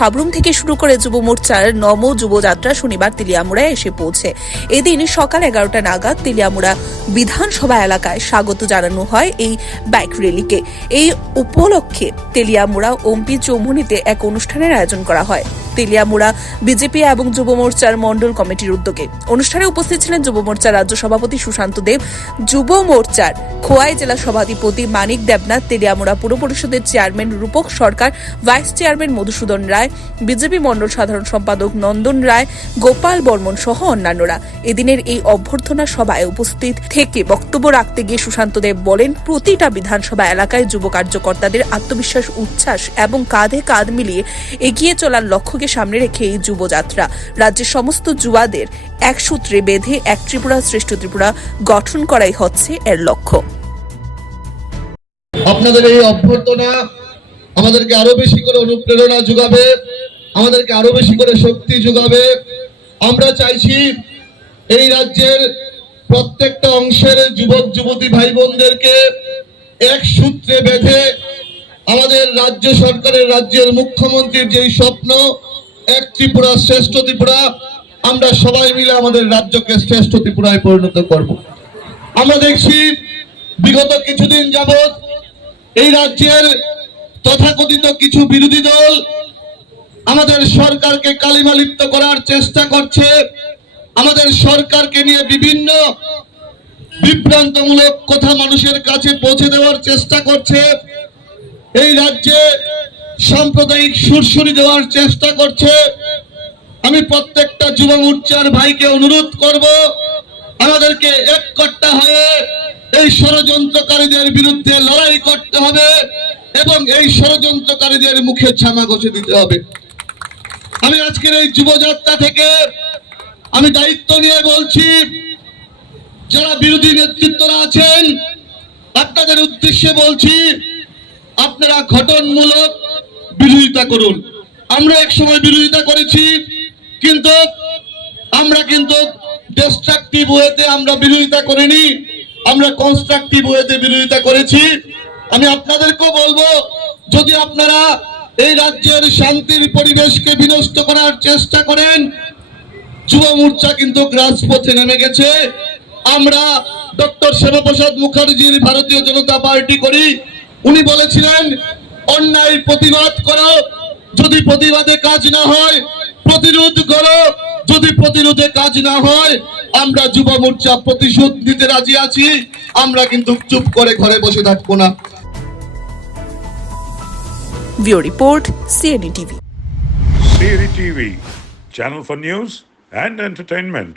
সাবরুম থেকে শুরু করে যুব মোর্চার নম যুবযাত্রা শনিবার তেলিয়ামুড়ায় এসে পৌঁছে। এদিন সকাল এগারোটা নাগাদ তেলিয়ামুড়া বিধানসভা এলাকায় স্বাগত জানানো হয় এই বাইক র্যালিকে। এই উপলক্ষে তেলিয়ামুড়া ওমপি চৌমুনিতে এক অনুষ্ঠানের আয়োজন করা হয়। তেলিয়ামুড়া, বিজেপি এবং যুব মোর্চার মণ্ডল কমিটির উদ্যোগে। অনুষ্ঠানে উপস্থিত ছিলেন যুব মোর্চার রাজ্য সভাপতি সুশান্ত দেব, যুব মোর্চার খোয়াই জেলা সভাধিপতি মানিক দেবনাথ, তেলিয়ামুড়া পুর পরিষদের chairman Rupak Sarkar, vice chairman Madhusudan Roy, BJP মণ্ডল সাধারণ সম্পাদক নন্দন রায়, গোপাল বর্মন সহ অন্যান্যরা। এদিনের এই অভ্যর্থনা সভায় উপস্থিত থেকে বক্তব্য রাখতে গিয়ে সুশান্ত দেব বলেন, প্রতিটা বিধানসভা এলাকায় যুব কার্যকর্তাদের আত্মবিশ্বাস, উচ্ছ্বাস এবং কাঁধে কাঁধ মিলিয়ে এগিয়ে চলার লক্ষ্যকে সামনে রেখে এই যুবযাত্রা। রাজ্যের সমস্ত যুবাদের এক সূত্রে বেঁধে এক ত্রিপুরা শ্রেষ্ঠ ত্রিপুরা গঠন করাই হচ্ছে এর লক্ষ্য। আপনাদের এই অভ্যর্থনা আমাদেরকে আরও বেশি করে অনুপ্রেরণা যোগাবে, আমাদেরকে আরও বেশি করে শক্তি যোগাবে। আমরা চাইছি এই রাজ্যের প্রত্যেকটা অংশের যুবক, যুবতী ভাই বোনদেরকে এক সূত্রে বেঁধে আমাদের রাজ্য সরকারের, রাজ্যের মুখ্যমন্ত্রীর যেই স্বপ্ন এক ত্রিপুরা শ্রেষ্ঠ ত্রিপুরা, আমরা সবাই মিলে আমাদের রাজ্যকে শ্রেষ্ঠ ত্রিপুরায় পরিণত করব। আমরা দেখছি, বিগত কিছুদিন যাবত এই রাজ্যের তথাকথিত কিছু বিরোধী দল আমাদের সরকারকে কালিমালিপ্ত করার চেষ্টা করছে। আমাদের সরকারকে নিয়ে বিভিন্ন বিভ্রান্তমূলক কথা মানুষের কাছে পৌঁছে দেওয়ার চেষ্টা করছে। এই রাজ্যে সাম্প্রদায়িক সুরসুরি দেওয়ার চেষ্টা করছে। আমি প্রত্যেকটা যুব মোর্চার ভাইকে অনুরোধ করব, আমাদেরকে এক কট্টা হয়ে এই ষড়যন্ত্রকারীদের বিরুদ্ধে লড়াই করতে হবে এবং এই ষড়যন্ত্রকারীদের মুখে ছামা ঘষে দিতে হবে। আমি আজকের এই যুবযাত্রা থেকে আমি দায়িত্ব নিয়ে বলছি, যারা বিরোধী নেতৃত্বরা আছেন, আপনাদের উদ্দেশ্যে বলছি, আপনারা ঘটনমূলক বিরোধিতা করুন। আমরা এক সময় বিরোধিতা করেছি, কিন্তু আমরা কিন্তু ডিস্ট্রাকটিভ ওয়েতে আমরা বিরোধিতা করিনি, আমরা কনস্ট্রাকটিভ ওয়েতে বিরোধিতা করেছি। আমি আপনাদেরকেও বলব, যদি আপনারা এই রাজ্যের শান্তির পরিবেশকে বিনষ্ট করার চেষ্টা করেন, যুব মোর্চা কিন্তু রাজপথে নেমে গেছে। আমরা ডক্টর শ্যামাপ্রসাদ মুখার্জির ভারতীয় জনতা পার্টি করি। উনি বলেছিলেন অন্যায় প্রতিবাদ করো। যদি প্রতিবাদে কাজ না হয় প্রতিরোধ করো। যদি প্রতিরোধে কাজ না হয় আমরা যুব মোর্চা প্রতিশোধ নিতে রাজি আছি। আমরা কিন্তু চুপ করে ঘরে বসে থাকব না। VO report CNE TV. Siri TV channel for news and entertainment.